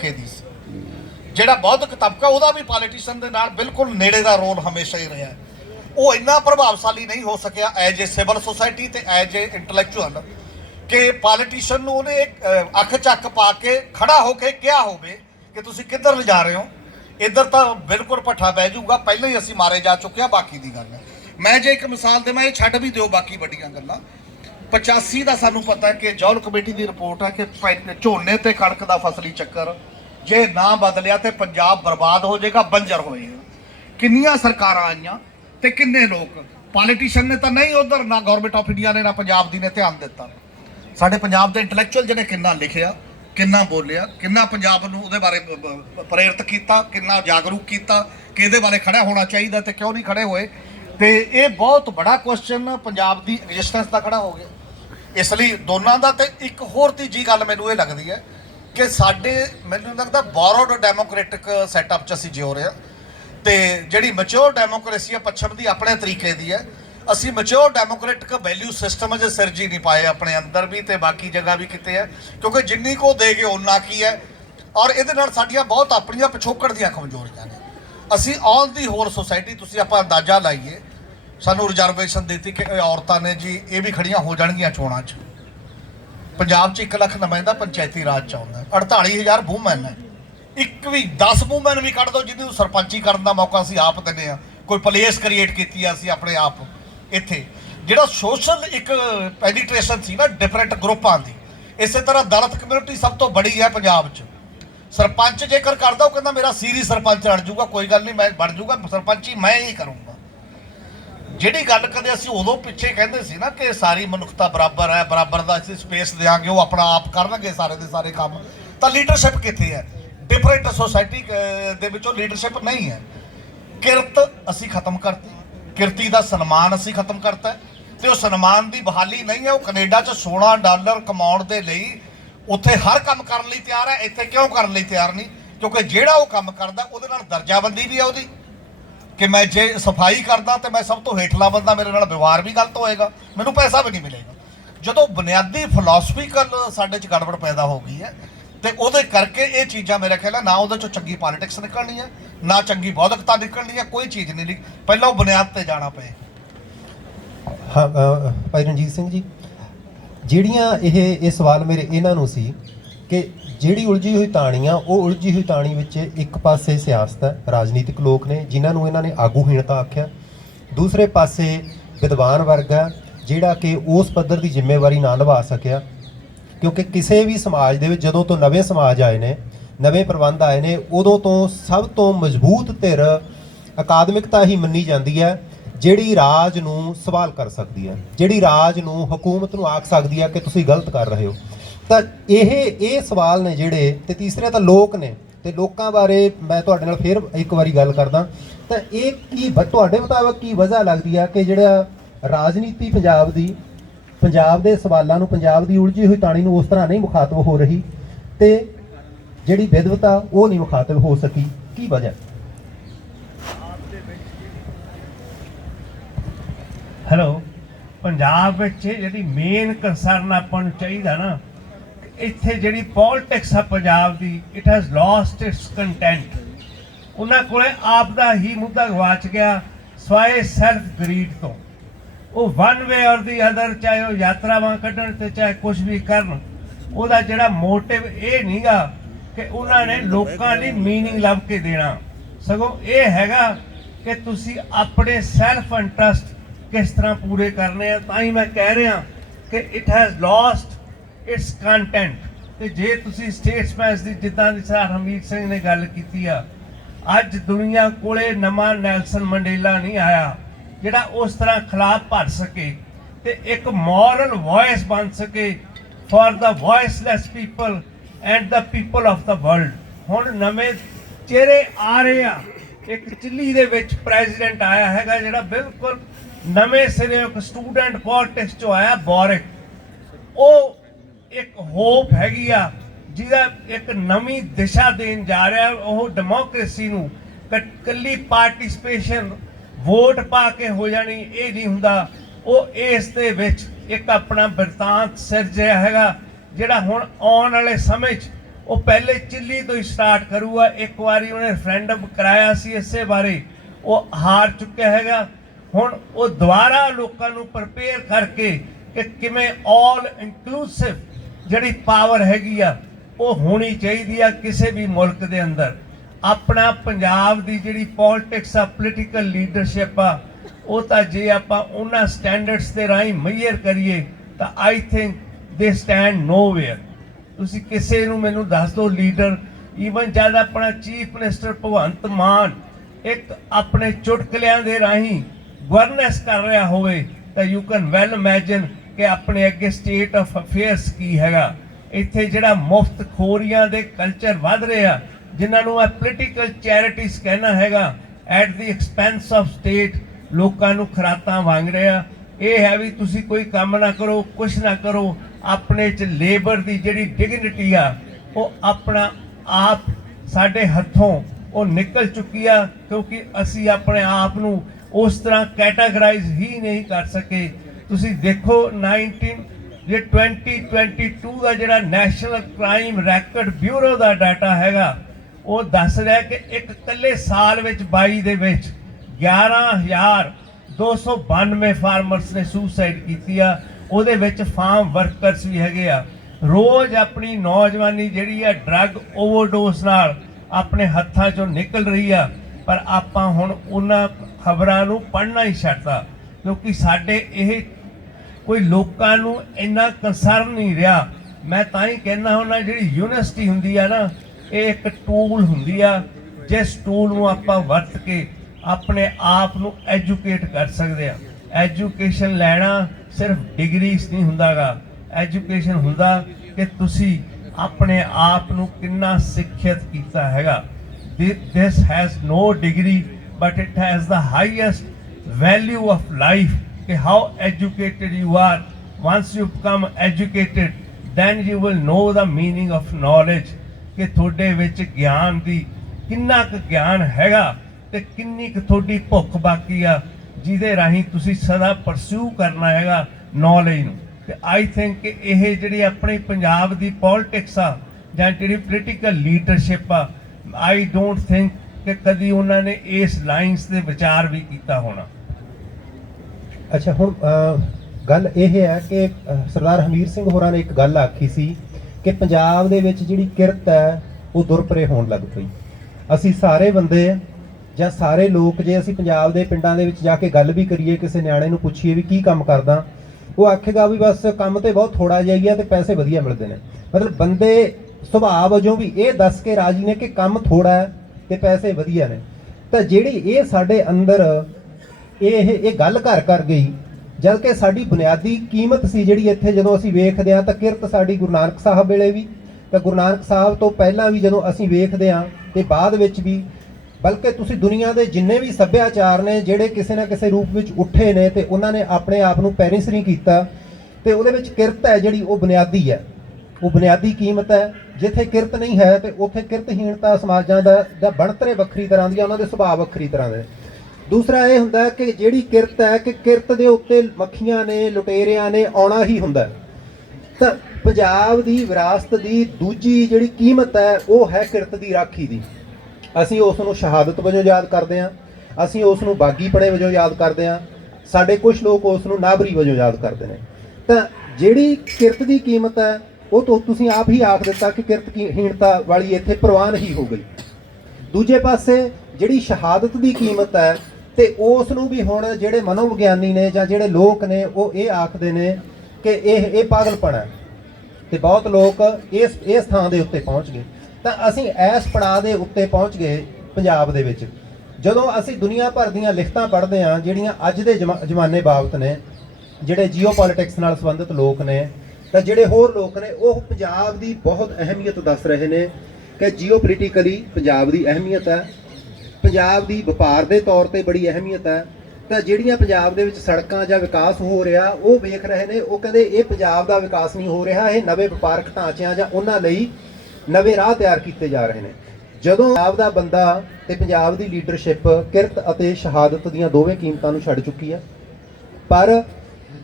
ਤਬਕੇ ਦੀ ਸੀ। ਜਿਹੜਾ ਬੌਧਿਕ ਤਬਕਾ ਉਹਦਾ ਵੀ ਪੋਲੀਟੀਸ਼ੀਅਨ ਦੇ ਨਾਲ ਬਿਲਕੁਲ ਨੇੜੇ ਦਾ ਰੋਲ ਹਮੇਸ਼ਾ ਹੀ ਰਿਹਾ। ਉਹ ਇੰਨਾ ਪ੍ਰਭਾਵਸ਼ਾਲੀ ਨਹੀਂ ਹੋ ਸਕਿਆ ਐਜ ਏ ਸਿਵਲ ਸੁਸਾਇਟੀ ਤੇ ਐਜ ਏ ਇੰਟੈਲੈਕਚੁਅਲ ਕਿ ਪੋਲੀਟੀਸ਼ੀਅਨ ਨੂੰ ਉਹਨੇ ਅੱਖ ਚੱਕ ਪਾ ਕੇ ਖੜਾ ਹੋ ਕੇ ਕਿਹਾ ਹੋਵੇ ਕਿ ਤੁਸੀਂ ਕਿੱਧਰ ਲਿਜਾ ਰਹੇ ਹੋ। ਇੱਧਰ ਤਾਂ ਬਿਲਕੁਲ ਪੱਠਾ ਬਹਿ ਜਾਊਗਾ, ਪਹਿਲਾਂ ਹੀ ਅਸੀਂ ਮਾਰੇ ਜਾ ਚੁੱਕੇ ਆ ਬਾਕੀ ਦੀ ਗੱਲ ਹੈ। ਮੈਂ ਜੇ ਇੱਕ ਮਿਸਾਲ ਦੇਵਾਂ, ਇਹ ਛੱਡ ਵੀ ਦਿਓ ਬਾਕੀ ਵੱਡੀਆਂ ਗੱਲਾਂ। 85 ਦਾ ਸਾਨੂੰ ਪਤਾ ਕਿ ਜੌਲ ਕਮੇਟੀ ਦੀ ਰਿਪੋਰਟ ਹੈ ਕਿ ਝੋਨੇ ਤੇ ਕਣਕ ਦਾ ਫਸਲੀ ਚੱਕਰ ਜੇ ਨਾ ਬਦਲਿਆ ਤੇ ਪੰਜਾਬ ਬਰਬਾਦ ਹੋ ਜਾਏਗਾ, ਬੰਜਰ ਹੋਏਗਾ। ਕਿੰਨੀਆਂ ਸਰਕਾਰਾਂ ਆਈਆਂ ਤੇ ਕਿੰਨੇ ਲੋਕ? ਪੋਲੀਟੀਸ਼ੀਅਨ ਨੇ ਤਾਂ ਨਹੀਂ ਉਧਰ, ਨਾ ਗਵਰਨਮੈਂਟ ਆਫ ਇੰਡੀਆ ਨੇ, ਨਾ ਪੰਜਾਬ ਦੀ ਨੇ ਧਿਆਨ ਦਿੱਤਾ। ਸਾਡੇ ਪੰਜਾਬ ਦੇ ਇੰਟੈਲੈਕਚੁਅਲ ਜਿਹਨੇ ਕਿੰਨਾ ਲਿਖਿਆ, ਕਿੰਨਾ ਬੋਲਿਆ, ਕਿੰਨਾ ਪੰਜਾਬ ਨੂੰ ਉਹਦੇ ਬਾਰੇ ਪ੍ਰੇਰਿਤ ਕੀਤਾ, ਕਿੰਨਾ ਜਾਗਰੂਕ ਕੀਤਾ ਕਿ ਇਹਦੇ ਬਾਰੇ ਖੜਾ ਹੋਣਾ ਚਾਹੀਦਾ ਤੇ ਕਿਉਂ ਨਹੀਂ ਖੜੇ ਹੋਏ? ਤੇ ਇਹ ਬਹੁਤ ਬੜਾ ਕੁਐਸਚਨ ਪੰਜਾਬ ਦੀ ਐਗਜ਼ਿਸਟੈਂਸ ਦਾ ਖੜਾ ਹੋ ਗਿਆ। ਇਸ ਲਈ ਦੋਨਾਂ ਦਾ ਤੇ ਇੱਕ ਹੋਰ ਤੀਜੀ ਗੱਲ ਮੈਨੂੰ ਇਹ ਲੱਗਦੀ ਹੈ ਕਿ ਸਾਡੇ, ਮੈਨੂੰ ਲੱਗਦਾ ਬੋਰੋਡ ਡੈਮੋਕ੍ਰੈਟਿਕ ਸੈਟਅਪ 'ਚ ਅਸੀਂ ਜਿਉ ਰਹੇ ਹਾਂ। ਤੇ ਜਿਹੜੀ ਮੈਚੁਰ ਡੈਮੋਕ੍ਰੇਸੀ ਹੈ ਪੱਛਮ ਦੀ ਆਪਣੇ ਤਰੀਕੇ ਦੀ ਹੈ ਅਸੀਂ ਮੈਚੁਰ ਡੈਮੋਕ੍ਰੈਟਿਕ ਵੈਲਿਊ ਸਿਸਟਮ ਅਜੇ ਸਿਰਜੀ ਨਹੀਂ ਪਾਏ ਆਪਣੇ ਅੰਦਰ ਵੀ ਤੇ ਬਾਕੀ ਜਗ੍ਹਾ ਵੀ ਕਿਤੇ ਹੈ ਕਿਉਂਕਿ ਜਿੰਨੀ ਕੋ ਦੇਗੇ ਉਹਨਾਂ ਕੀ ਹੈ ਔਰ ਇਹਦੇ ਨਾਲ ਸਾਡੀਆਂ ਬਹੁਤ ਆਪਣੀਆਂ ਪਿਛੋਕੜ ਦੀਆਂ ਕਮਜ਼ੋਰੀਆਂ ਨੇ। ਅਸੀਂ ਆਲ ਦੀ ਹੋਰ ਸੋਸਾਇਟੀ ਤੁਸੀਂ ਆਪਾਂ ਅੰਦਾਜ਼ਾ ਲਾਈਏ। ਸਾਨੂੰ ਰਿਜ਼ਰਵੇਸ਼ਨ ਦਿੱਤੀ ਕਿ ਇਹ ਔਰਤਾਂ ਨੇ ਜੀ, ਇਹ ਵੀ ਖੜੀਆਂ ਹੋ ਜਾਣਗੀਆਂ ਚੋਣਾਂ 'ਚ। ਪੰਜਾਬ 'ਚ 1 ਲੱਖ ਨੁਮਾਇੰਦਾ ਪੰਚਾਇਤੀ ਰਾਜ 'ਚ ਆਉਂਦਾ 48000 ਵੂਮਨ ਹੈ। ਇੱਕ ਵੀ 10 ਵੂਮਨ ਵੀ ਕੱਢ ਦੋ, ਜਿਹਨੂੰ ਸਰਪੰਚੀ ਕਰਨ ਦਾ ਮੌਕਾ ਅਸੀਂ ਆਪ ਦਿੰਦੇ ਆ ਕੋਈ ਪਲੇਸ ਕ੍ਰੀਏਟ ਕੀਤੀ ਆ ਅਸੀਂ ਆਪਣੇ ਆਪ ਇੱਥੇ। ਜਿਹੜਾ ਸੋਸ਼ਲ ਇੱਕ ਪੈਨੀਟ੍ਰੇਸ਼ਨ ਸੀ ਨਾ ਡਿਫਰੈਂਟ ਗਰੁੱਪਾਂ ਦੀ, ਇਸੇ ਤਰ੍ਹਾਂ ਦਲਿਤ ਕਮਿਊਨਿਟੀ ਸਭ ਤੋਂ ਬੜੀ ਹੈ ਪੰਜਾਬ 'ਚ। ਸਰਪੰਚ ਜੇਕਰ ਕਰਦਾ, ਉਹ ਕਹਿੰਦਾ ਮੇਰਾ ਸੀਰੀ ਸਰਪੰਚ ਬਣ ਜਾਊਗਾ ਕੋਈ ਗੱਲ ਨਹੀਂ, ਮੈਂ ਬਣ ਜਾਊਗਾ ਸਰਪੰਚੀ ਮੈਂ ਹੀ ਕਰੂੰਗਾ। ਜਿਹੜੀ ਗੱਲ ਕਦੇ ਅਸੀਂ ਉਦੋਂ ਪਿੱਛੇ ਕਹਿੰਦੇ ਸੀ ਨਾ ਕਿ ਸਾਰੀ ਮਨੁੱਖਤਾ ਬਰਾਬਰ ਹੈ, ਬਰਾਬਰ ਦਾ ਅਸੀਂ ਸਪੇਸ ਦੇਾਂਗੇ ਉਹ ਆਪਣਾ ਆਪ ਕਰਨਗੇ ਸਾਰੇ ਦੇ ਸਾਰੇ ਕੰਮ। ਤਾਂ ਲੀਡਰਸ਼ਿਪ ਕਿੱਥੇ ਹੈ? ਡਿਫਰੈਂਟ ਸੋਸਾਇਟੀ ਦੇ ਵਿੱਚੋਂ ਲੀਡਰਸ਼ਿਪ ਨਹੀਂ ਹੈ। ਕਿਰਤ ਅਸੀਂ ਖਤਮ ਕਰਤੀ। ਕਿਰਤੀ ਦਾ ਸਨਮਾਨ ਅਸੀਂ ਖਤਮ ਕਰਤਾ ਤੇ ਉਹ ਸਨਮਾਨ ਦੀ ਬਹਾਲੀ ਨਹੀਂ ਹੈ, ਉਹ ਕੈਨੇਡਾ 'ਚ 16 ਡਾਲਰ ਕਮਾਉਣ ਦੇ ਲਈ ਉੱਥੇ ਹਰ ਕੰਮ ਕਰਨ ਲਈ ਤਿਆਰ ਹੈ, ਇੱਥੇ ਕਿਉਂ ਕਰਨ ਲਈ ਤਿਆਰ ਨਹੀਂ? ਕਿਉਂਕਿ ਜਿਹੜਾ ਉਹ ਕੰਮ ਕਰਦਾ, ਉਹਦੇ ਨਾਲ ਦਰਜਾਬੰਦੀ ਵੀ ਹੈ ਉਹਦੀ। ਕਿ ਮੈਂ ਜੇ ਸਫ਼ਾਈ ਕਰਦਾ ਤੇ ਮੈਂ ਸਭ ਤੋਂ ਹੇਠਲਾ ਬੰਦਾ ਮੇਰੇ ਨਾਲ ਵਿਵਹਾਰ ਵੀ ਗਲਤ ਹੋਏਗਾ, ਮੈਨੂੰ ਪੈਸਾ ਵੀ ਨਹੀਂ ਮਿਲੇਗਾ। ਜਦੋਂ ਬੁਨਿਆਦੀ ਫਿਲਾਸਫੀਕਲ ਸਾਡੇ ਚ ਗੜਬੜ ਪੈਦਾ ਹੋ ਗਈ ਹੈ, ਤੇ ਉਹਦੇ ਕਰਕੇ ਇਹ ਚੀਜ਼ਾਂ ਮੇਰੇ ਖਿਆਲ ਨਾਲ ਨਾ ਉਹਦੇ ਚੋਂ ਚੰਗੀ ਪੋਲਿਟਿਕਸ ਨਿਕਲਣੀ ਹੈ, ਨਾ ਚੰਗੀ ਬੌਧਿਕਤਾ ਨਿਕਲਣੀ ਹੈ, ਕੋਈ ਚੀਜ਼ ਨਹੀਂ ਪਹਿਲਾਂ ਉਹ ਬੁਨਿਆਦ ਤੇ ਜਾਣਾ ਪਏ। ਭਾਈ ਰਣਜੀਤ ਸਿੰਘ ਜੀ, ਜਿਹੜੀਆਂ ਇਹ ਇਹ ਸਵਾਲ ਮੇਰੇ ਇਹਨਾਂ ਨੂੰ ਸੀ ਕਿ ਜਿਹੜੀ ਉਲਝੀ ਹੋਈ ਤਾਣੀ ਆ ਉਹ ਉਲਝੀ ਹੋਈ ਤਾਣੀ ਵਿੱਚ ਇੱਕ ਪਾਸੇ ਸਿਆਸਤ ਹੈ ਰਾਜਨੀਤਿਕ ਲੋਕ ਨੇ, ਜਿਨ੍ਹਾਂ ਨੂੰ ਇਹਨਾਂ ਨੇ ਆਗੂਹੀਣਤਾ ਆਖਿਆ। ਦੂਸਰੇ ਪਾਸੇ ਵਿਦਵਾਨ ਵਰਗ ਹੈ, ਜਿਹੜਾ ਕਿ ਉਸ ਪੱਧਰ ਦੀ ਜ਼ਿੰਮੇਵਾਰੀ ਨਾ ਨਿਭਾ ਸਕਿਆ, ਕਿਉਂਕਿ ਕਿਸੇ ਵੀ ਸਮਾਜ ਦੇ ਵਿੱਚ ਜਦੋਂ ਤੋਂ ਨਵੇਂ ਸਮਾਜ ਆਏ ਨੇ, ਨਵੇਂ ਪ੍ਰਬੰਧ ਆਏ ਨੇ, ਉਦੋਂ ਤੋਂ ਸਭ ਤੋਂ ਮਜ਼ਬੂਤ ਧਿਰ ਅਕਾਦਮਿਕਤਾ ਹੀ ਮੰਨੀ ਜਾਂਦੀ ਹੈ, ਜਿਹੜੀ ਰਾਜ ਨੂੰ ਸਵਾਲ ਕਰ ਸਕਦੀ ਹੈ, ਜਿਹੜੀ ਰਾਜ ਨੂੰ ਹਕੂਮਤ ਨੂੰ ਆਖ ਸਕਦੀ ਹੈ ਕਿ ਤੁਸੀਂ ਗਲਤ ਕਰ ਰਹੇ ਹੋ। ਤਾਂ ਇਹ ਇਹ ਸਵਾਲ ਨੇ ਜਿਹੜੇ ਤੇ ਤੀਸਰੇ ਤਾਂ ਲੋਕ ਨੇ ਤੇ ਲੋਕਾਂ ਬਾਰੇ ਮੈਂ ਤੁਹਾਡੇ ਨਾਲ ਫੇਰ ਇੱਕ ਵਾਰੀ ਗੱਲ ਕਰਦਾ। ਤਾਂ ਇਹ ਕੀ ਤੁਹਾਡੇ ਮੁਤਾਬਕ ਕੀ ਵਜ੍ਹਾ ਲੱਗਦੀ ਆ ਕਿ ਜਿਹੜਾ ਰਾਜਨੀਤੀ ਪੰਜਾਬ ਦੀ, ਪੰਜਾਬ ਦੇ ਸਵਾਲਾਂ ਨੂੰ, ਪੰਜਾਬ ਦੀ ਉਲਝੀ ਹੋਈ ਤਾਣੀ ਨੂੰ ਉਸ ਤਰ੍ਹਾਂ ਨਹੀਂ ਮੁਖਾਤਬ ਹੋ ਰਹੀ ਤੇ ਜਿਹੜੀ ਵਿਦਵਤਾ ਉਹ ਨਹੀਂ ਮੁਖਾਤਬ ਹੋ ਸਕੀ, ਕੀ ਵਜ੍ਹਾ? ਹੈਲੋ, ਪੰਜਾਬ ਵਿੱਚ ਜਿਹੜੀ ਮੇਨ ਕੰਸਰਨ ਆਪਾਂ ਨੂੰ ਚਾਹੀਦਾ ਨਾ ਇੱਥੇ ਜਿਹੜੀ ਪੋਲਿਟਿਕਸ ਆ ਪੰਜਾਬ ਦੀ it has lost its content ਉਹਨਾਂ ਕੋਲੇ ਆਪ ਦਾ ਹੀ ਮੁੱਦਾ ਗਵਾਚ ਗਿਆ ਸਵਾਏ ਸੈਲਫ ਗਰੀਡ ਤੋਂ। ਉਹ ਵਨ ਵੇ ਔਰ ਦੀ ਅਦਰ ਚਾਹੇ ਉਹ ਯਾਤਰਾਵਾਂ ਕੱਢਣ ਤੇ ਚਾਹੇ ਕੁਝ ਵੀ ਕਰਨ, ਉਹਦਾ ਜਿਹੜਾ ਮੋਟਿਵ ਇਹ ਨਹੀਂਗਾ ਕਿ ਉਹਨਾਂ ਨੇ ਲੋਕਾਂ ਦੀ ਮੀਨਿੰਗ ਲੱਭ ਕੇ ਦੇਣਾ। ਸਗੋਂ ਇਹ ਹੈਗਾ ਕਿ ਤੁਸੀਂ ਆਪਣੇ ਸੈਲਫ ਇੰਟਰਸਟ ਕਿਸ ਤਰ੍ਹਾਂ ਪੂਰੇ ਕਰਨੇ ਆ। ਤਾਂ ਹੀ ਮੈਂ ਕਹਿ ਰਿਹਾ ਕਿ it has lost its content ਤੇ ਜੇ ਤੁਸੀਂ ਸਟੇਟਸਮੈਨਸ ਦੀ, ਜਿੱਦਾਂ ਦੀ ਸਰ ਹਮੀਦ ਸਿੰਘ ਨੇ ਗੱਲ ਕੀਤੀ ਆ, ਅੱਜ ਦੁਨੀਆ ਕੋਲੇ ਨਵਾਂ ਨੈਲਸਨ ਮੰਡੇਲਾ ਨਹੀਂ ਆਇਆ, ਜਿਹੜਾ ਉਸ ਤਰ੍ਹਾਂ ਖਿਲਾਫ ਭਰ ਸਕੇ ਤੇ ਇੱਕ ਮੋਰਲ ਵੌਇਸ ਬਣ ਸਕੇ for the voiceless people and the people of the world ਹੁਣ ਨਵੇਂ ਚਿਹਰੇ ਆ ਰਹੇ ਆ। ਇੱਕ ਚਿੱਲੀ ਦੇ ਵਿੱਚ ਪ੍ਰੈਜ਼ੀਡੈਂਟ ਆਇਆ ਹੈਗਾ, ਜਿਹੜਾ ਬਿਲਕੁਲ ਨਵੇਂ ਸਿਰੇ ਇੱਕ ਸਟੂਡੈਂਟ ਪੋਲਿਟਿਕਸ ਚੋਂ ਆਇਆ, ਬੋਰਿਕ। ਉਹ ਇੱਕ ਹੋਪ ਹੈਗੀ ਆ, ਜਿਹਦਾ ਇੱਕ ਨਵੀਂ ਦਿਸ਼ਾ ਦੇਣ ਜਾ ਰਿਹਾ, ਉਹ ਡੈਮੋਕ੍ਰੇਸੀ ਨੂੰ ਕ- ਕੱਲੀ ਪਾਰਟਿਸਪੇਸ਼ਨ ਵੋਟ ਪਾ ਕੇ ਹੋ ਜਾਣੀ, ਇਹ ਨਹੀਂ ਹੁੰਦਾ। ਉਹ ਇਸ ਦੇ ਵਿੱਚ ਇੱਕ ਆਪਣਾ ਬਿਰਤਾਂਤ ਸਿਰਜਿਆ ਹੈਗਾ, ਜਿਹੜਾ ਹੁਣ ਆਉਣ ਵਾਲੇ ਸਮੇਂ 'ਚ ਉਹ ਪਹਿਲੇ ਚਿੱਲੀ ਤੋਂ ਹੀ ਸਟਾਰਟ ਕਰੂਗਾ। ਇੱਕ ਵਾਰੀ ਉਹਨੇ ਰੈਫਰੈਂਡਮ ਕਰਾਇਆ ਸੀ ਇਸੇ ਬਾਰੇ, ਉਹ ਹਾਰ ਚੁੱਕਿਆ ਹੈਗਾ। ਹੁਣ ਉਹ ਦੁਬਾਰਾ ਲੋਕਾਂ ਨੂੰ ਪ੍ਰਪੇਅਰ ਕਰਕੇ ਕਿ ਕਿਵੇਂ ਆਲ ਇਨਕਲੂਸਿਵ ਜਿਹੜੀ ਪਾਵਰ ਹੈਗੀ ਆ, ਉਹ ਹੋਣੀ ਚਾਹੀਦੀ ਆ ਕਿਸੇ ਵੀ ਮੁਲਕ ਦੇ ਅੰਦਰ। ਆਪਣਾ ਪੰਜਾਬ ਦੀ ਜਿਹੜੀ ਪੋਲਿਟਿਕਸ ਆ ਪੋਲੀਟੀਕਲ ਲੀਡਰਸ਼ਿਪ ਆ, ਉਹ ਤਾਂ ਜੇ ਆਪਾਂ ਉਹਨਾਂ ਸਟੈਂਡਰਡਸ ਦੇ ਰਾਹੀਂ ਮੇਜਰ ਕਰੀਏ, ਤਾਂ I think they stand nowhere ਤੁਸੀਂ ਕਿਸੇ ਨੂੰ ਮੈਨੂੰ ਦੱਸ ਦਿਓ ਲੀਡਰ ਈਵਨ ਜਦ ਆਪਣਾ ਚੀਫ ਮਿਨਿਸਟਰ ਭਗਵੰਤ ਮਾਨ ਇੱਕ ਆਪਣੇ ਚੁਟਕਲਿਆਂ ਦੇ ਰਾਹੀਂ ਗਵਰਨੈਂਸ ਕਰ ਰਿਹਾ ਹੋਵੇ, ਤਾਂ ਯੂ ਕੈਨ ਵੈਲ ਇਮੇਜਿਨ ਕਿ ਆਪਣੇ ਅੱਗੇ ਸਟੇਟ ਆਫ ਅਫੇਅਰਸ ਕੀ ਹੈਗਾ। ਇੱਥੇ ਜਿਹੜਾ ਮੁਫਤ ਖੋਰੀਆਂ ਦੇ ਕਲਚਰ ਵੱਧ ਰਿਹਾ ਜਿਨ੍ਹਾਂ ਨੂੰ ਆ ਪੋਲੀਟੀਕਲ ਚੈਰਿਟੀਜ਼ ਕਹਿਣਾ ਹੈਗਾ at the expense of state ਲੋਕਾਂ ਨੂੰ ਖਰਾਤਾਂ ਵਾਂਗ ਰਿਹਾ ਇਹ ਹੈ ਵੀ ਤੁਸੀਂ ਕੋਈ ਕੰਮ ਨਾ ਕਰੋ, ਕੁਛ ਨਾ ਕਰੋ, ਆਪਣੇ ਚ ਲੇਬਰ ਦੀ ਜਿਹੜੀ ਡਿਗਨਿਟੀ ਆ, ਉਹ ਆਪਣਾ ਆਪ ਸਾਡੇ ਹੱਥੋਂ ਉਹ ਨਿਕਲ ਚੁੱਕੀ ਆ, ਕਿਉਂਕਿ ਅਸੀਂ ਆਪਣੇ ਆਪ ਨੂੰ ਉਸ ਤਰ੍ਹਾਂ ਕੈਟਾਗਰਾਈਜ਼ ਹੀ ਨਹੀਂ ਕਰ ਸਕੇ। ਤੁਸੀਂ ਦੇਖੋ 19 ਜੇ 2022 ਦਾ ਜਿਹੜਾ ਨੈਸ਼ਨਲ ਕ੍ਰਾਈਮ ਰੈਕੋਰਡ ਬਿਊਰੋ ਦਾ ਡਾਟਾ ਹੈਗਾ, ਉਹ ਦੱਸ ਰਿਹਾ ਕਿ ਇੱਕ ਇਕੱਲੇ ਸਾਲ ਵਿੱਚ 22 ਦੇ ਵਿੱਚ 11292 ਫਾਰਮਰਸ ਨੇ ਸੁਸਾਈਡ ਕੀਤੀ ਆ। ਉਹਦੇ ਵਿੱਚ ਫਾਰਮ ਵਰਕਰਸ ਵੀ ਹੈਗੇ ਆ। ਰੋਜ਼ ਆਪਣੀ ਨੌਜਵਾਨੀ ਜਿਹੜੀ ਆ ਡਰੱਗ ਓਵਰਡੋਸ ਨਾਲ ਆਪਣੇ ਹੱਥਾਂ ਚੋਂ ਨਿਕਲ ਰਹੀ ਆ। ਪਰ ਆਪਾਂ ਹੁਣ ਉਹਨਾਂ ਖਬਰਾਂ ਨੂੰ ਪੜ੍ਹਨਾ ਹੀ ਛੱਡਤਾ, ਕਿਉਂਕਿ ਸਾਡੇ ਇਹ ਕੋਈ ਲੋਕਾਂ ਨੂੰ ਇੰਨਾ ਕੰਸਰਨ ਨਹੀਂ ਰਿਹਾ। ਮੈਂ ਤਾਂ ਹੀ ਕਹਿੰਦਾ ਹੁੰਦਾ, ਜਿਹੜੀ ਯੂਨੀਵਰਸਿਟੀ ਹੁੰਦੀ ਆ ਨਾ, ਇਹ ਇੱਕ ਟੂਲ ਹੁੰਦੀ ਆ, ਜਿਸ ਟੂਲ ਨੂੰ ਆਪਾਂ ਵਰਤ ਕੇ ਆਪਣੇ ਆਪ ਨੂੰ ਐਜੂਕੇਟ ਕਰ ਸਕਦੇ ਆ। ਐਜੂਕੇਸ਼ਨ ਲੈਣਾ ਸਿਰਫ ਡਿਗਰੀਜ਼ ਨਹੀਂ ਹੁੰਦਾਗਾ। ਐਜੂਕੇਸ਼ਨ ਹੁੰਦਾ ਕਿ ਤੁਸੀਂ ਆਪਣੇ ਆਪ ਨੂੰ ਕਿੰਨਾ ਸਿੱਖਿਅਤ ਕੀਤਾ ਹੈਗਾ। This has no degree, but it has the highest value of life ਕਿ how educated you are. Once you become educated, then you will know the meaning of knowledge. ਕਿ ਤੁਹਾਡੇ ਵਿੱਚ ਗਿਆਨ ਦੀ ਕਿੰਨਾ ਕੁ ਗਿਆਨ ਹੈਗਾ ਤੇ ਕਿੰਨੀ ਕੁ ਤੁਹਾਡੀ ਭੁੱਖ ਬਾਕੀ ਆ ਜਿਹਦੇ ਰਾਹੀਂ ਤੁਸੀਂ ਸਦਾ ਪਰਸਿਊ ਕਰਨਾ ਹੈਗਾ ਨੌਲੇਜ ਨੂੰ ਤੇ ਆਈ ਥਿੰਕ ਕਿ ਇਹ ਜਿਹੜੀ ਆਪਣੀ ਪੰਜਾਬ ਦੀ ਪੋਲਿਟਿਕਸ ਆ ਜਾਂ ਜਿਹੜੀ ਪੋਲੀਟੀਕਲ ਲੀਡਰਸ਼ਿਪ ਆ ਆਈ ਡੋਂਟ ਥਿੰਕ ਕਿ ਕਦੀ ਉਹਨਾਂ ਨੇ ਇਸ ਲਾਈਨਸ ਦੇ ਵਿਚਾਰ ਵੀ ਕੀਤਾ ਹੋਣਾ ਅੱਛਾ, ਹੁਣ ਗੱਲ ਇਹ ਹੈ ਕਿ ਸਰਦਾਰ ਹਮੀਰ ਸਿੰਘ ਹੋਰਾਂ ਨੇ ਇੱਕ ਗੱਲ ਆਖੀ ਸੀ ਕਿ ਪੰਜਾਬ ਦੇ ਵਿੱਚ ਜਿਹੜੀ ਕਿਰਤ ਹੈ, ਉਹ ਦੁਰਪਰੇ ਹੋਣ ਲੱਗ ਪਈ। ਅਸੀਂ ਸਾਰੇ ਬੰਦੇ ਜਾਂ ਸਾਰੇ ਲੋਕ ਜੇ ਅਸੀਂ ਪੰਜਾਬ ਦੇ ਪਿੰਡਾਂ ਦੇ ਵਿੱਚ ਜਾ ਕੇ ਗੱਲ ਵੀ ਕਰੀਏ, ਕਿਸੇ ਨਿਆਣੇ ਨੂੰ ਪੁੱਛੀਏ ਵੀ ਕੀ ਕੰਮ ਕਰਦਾ, ਉਹ ਆਖੇਗਾ ਵੀ ਬਸ ਕੰਮ ਤੇ ਬਹੁਤ ਥੋੜਾ ਜਿਹਾ ਹੀ ਆ ਤੇ ਪੈਸੇ ਵਧੀਆ ਮਿਲਦੇ ਨੇ। ਮਤਲਬ ਬੰਦੇ ਸੁਭਾਅ ਵਜੋਂ ਵੀ ਇਹ ਦੱਸ ਕੇ ਰਾਜੀ ਨੇ ਕਿ ਕੰਮ ਥੋੜਾ ਹੈ ਤੇ ਪੈਸੇ ਵਧੀਆ ਨੇ। ਤਾਂ ਜਿਹੜੀ ਇਹ ਸਾਡੇ ਅੰਦਰ ਇਹ ਇਹ ਗੱਲ ਘਰ ਕਰ ਗਈ। ਜਦ ਕਿ ਸਾਡੀ ਬੁਨਿਆਦੀ ਕੀਮਤ ਸੀ ਜਿਹੜੀ ਇੱਥੇ ਜਦੋਂ ਅਸੀਂ ਵੇਖਦੇ ਹਾਂ ਤਾਂ ਕਿਰਤ ਸਾਡੀ ਗੁਰੂ ਨਾਨਕ ਸਾਹਿਬ ਵੇਲੇ ਵੀ ਤਾਂ ਗੁਰੂ ਨਾਨਕ ਸਾਹਿਬ ਤੋਂ ਪਹਿਲਾਂ ਵੀ ਜਦੋਂ ਅਸੀਂ ਵੇਖਦੇ ਹਾਂ ਤੇ ਬਾਅਦ ਵਿੱਚ ਵੀ ਬਲਕਿ ਤੁਸੀਂ ਦੁਨੀਆ ਦੇ ਜਿੰਨੇ ਵੀ ਸੱਭਿਆਚਾਰ ਨੇ ਜਿਹੜੇ ਕਿਸੇ ਨਾ ਕਿਸੇ ਰੂਪ ਵਿੱਚ ਉੱਠੇ ਨੇ ਤੇ ਉਹਨਾਂ ਨੇ ਆਪਣੇ ਆਪ ਨੂੰ ਪੈਰਿਸਰੀ ਕੀਤਾ ਤੇ ਉਹਦੇ ਵਿੱਚ ਕਿਰਤ ਹੈ ਜਿਹੜੀ ਉਹ ਬੁਨਿਆਦੀ ਹੈ। ਉਹ ਬੁਨਿਆਦੀ ਕੀਮਤ ਹੈ। ਜਿੱਥੇ ਕਿਰਤ ਨਹੀਂ ਹੈ ਤੇ ਉੱਥੇ ਕਿਰਤਹੀਣਤਾ ਸਮਾਜਾਂ ਦਾ ਦਾ ਬਣਤਰੇ ਵੱਖਰੀ ਤਰ੍ਹਾਂ ਦੀ ਆ, ਉਹਨਾਂ ਦੇ ਸੁਭਾਅ ਵੱਖਰੀ ਤਰ੍ਹਾਂ ਦੇ ਦੂਸਰਾ ਇਹ ਹੁੰਦਾ ਕਿ ਜਿਹੜੀ ਕਿਰਤ ਹੈ ਕਿ ਕਿਰਤ ਦੇ ਉੱਤੇ ਮੱਖੀਆਂ ਨੇ, ਲੁਟੇਰਿਆਂ ਨੇ ਆਉਣਾ ਹੀ ਹੁੰਦਾ ਤਾਂ ਪੰਜਾਬ ਦੀ ਵਿਰਾਸਤ ਦੀ ਦੂਜੀ ਜਿਹੜੀ ਕੀਮਤ ਹੈ, ਉਹ ਹੈ ਕਿਰਤ ਦੀ ਰਾਖੀ ਦੀ। ਅਸੀਂ ਉਸ ਨੂੰ ਸ਼ਹਾਦਤ ਵਜੋਂ ਯਾਦ ਕਰਦੇ ਹਾਂ, ਅਸੀਂ ਉਸ ਨੂੰ ਬਾਗੀਪਣੇ ਵਜੋਂ ਯਾਦ ਕਰਦੇ ਹਾਂ, ਸਾਡੇ ਕੁਝ ਲੋਕ ਉਸ ਨੂੰ ਨਾਬਰੀ ਵਜੋਂ ਯਾਦ ਕਰਦੇ ਨੇ। ਤਾਂ ਜਿਹੜੀ ਕਿਰਤ ਦੀ ਕੀਮਤ ਹੈ, ਉਹ ਤੋਂ, ਤੁਸੀਂ ਆਪ ਹੀ ਆਖ ਦਿੱਤਾ ਕਿ ਕਿਰਤ ਕੀ, ਹੀਣਤਾ ਵਾਲੀ ਇੱਥੇ ਪ੍ਰਵਾਨ ਹੀ ਹੋ ਗਈ। ਦੂਜੇ ਪਾਸੇ ਜਿਹੜੀ ਸ਼ਹਾਦਤ ਦੀ ਕੀਮਤ ਹੈ ਤੇ ਉਸ ਨੂੰ ਵੀ ਹੁਣ ਜਿਹੜੇ ਮਨੋਵਿਗਿਆਨੀ ਨੇ ਜਾਂ ਜਿਹੜੇ ਲੋਕ ਨੇ, ਉਹ ਇਹ ਆਖਦੇ ਨੇ ਕਿ ਇਹ ਇਹ ਪਾਗਲਪਣ ਹੈ। ਤੇ ਬਹੁਤ ਲੋਕ ਇਸ ਇਸ ਥਾਂ ਦੇ ਉੱਤੇ ਪਹੁੰਚ ਗਏ। ਤਾਂ ਅਸੀਂ ਇਸ ਪੜਾਅ ਦੇ ਉੱਤੇ ਪਹੁੰਚ ਗਏ ਪੰਜਾਬ ਦੇ ਵਿੱਚ। ਜਦੋਂ ਅਸੀਂ ਦੁਨੀਆ ਭਰ ਦੀਆਂ ਲਿਖਤਾਂ ਪੜ੍ਹਦੇ ਹਾਂ, ਜਿਹੜੀਆਂ ਅੱਜ ਦੇ ਜਮਾ- ਜ਼ਮਾਨੇ ਬਾਬਤ ਨੇ, ਜਿਹੜੇ ਜੀਓਪੋਲਿਟਿਕਸ ਨਾਲ ਸੰਬੰਧਿਤ ਲੋਕ ਨੇ, ਤਾਂ ਜਿਹੜੇ ਹੋਰ ਲੋਕ ਨੇ, ਉਹ ਪੰਜਾਬ ਦੀ ਬਹੁਤ ਅਹਿਮੀਅਤ ਦੱਸ ਰਹੇ ਨੇ ਕਿ ਜੀਓਪੋਲਿਟਿਕਲੀ ਪੰਜਾਬ ਦੀ ਅਹਿਮੀਅਤ ਹੈ। ਪੰਜਾਬ ਦੀ ਵਪਾਰ ਦੇ ਤੌਰ ਤੇ ਬੜੀ ਅਹਿਮੀਅਤ ਹੈ, ਤਾਂ ਜਿਹੜੀਆਂ ਪੰਜਾਬ ਦੇ ਵਿੱਚ ਸੜਕਾਂ ਜਾਂ ਵਿਕਾਸ ਹੋ ਰਿਹਾ, ਉਹ ਵੇਖ ਰਹੇ ਨੇ, ਉਹ ਕਹਿੰਦੇ ਇਹ ਪੰਜਾਬ ਦਾ ਵਿਕਾਸ ਨਹੀਂ ਹੋ ਰਿਹਾ, ਇਹ ਨਵੇਂ ਵਪਾਰਕ ਢਾਂਚਿਆਂ ਜਾਂ ਉਹਨਾਂ ਲਈ ਨਵੇਂ ਰਾਹ ਤਿਆਰ ਕੀਤੇ ਜਾ ਰਹੇ ਨੇ। ਜਦੋਂ ਪੰਜਾਬ ਦਾ ਬੰਦਾ ਤੇ ਪੰਜਾਬ ਦੀ ਲੀਡਰਸ਼ਿਪ ਕਿਰਤ ਅਤੇ ਸ਼ਹਾਦਤ ਦੀਆਂ ਦੋਵੇਂ ਕੀਮਤਾਂ ਨੂੰ ਛੱਡ ਚੁੱਕੀ ਹੈ, ਪਰ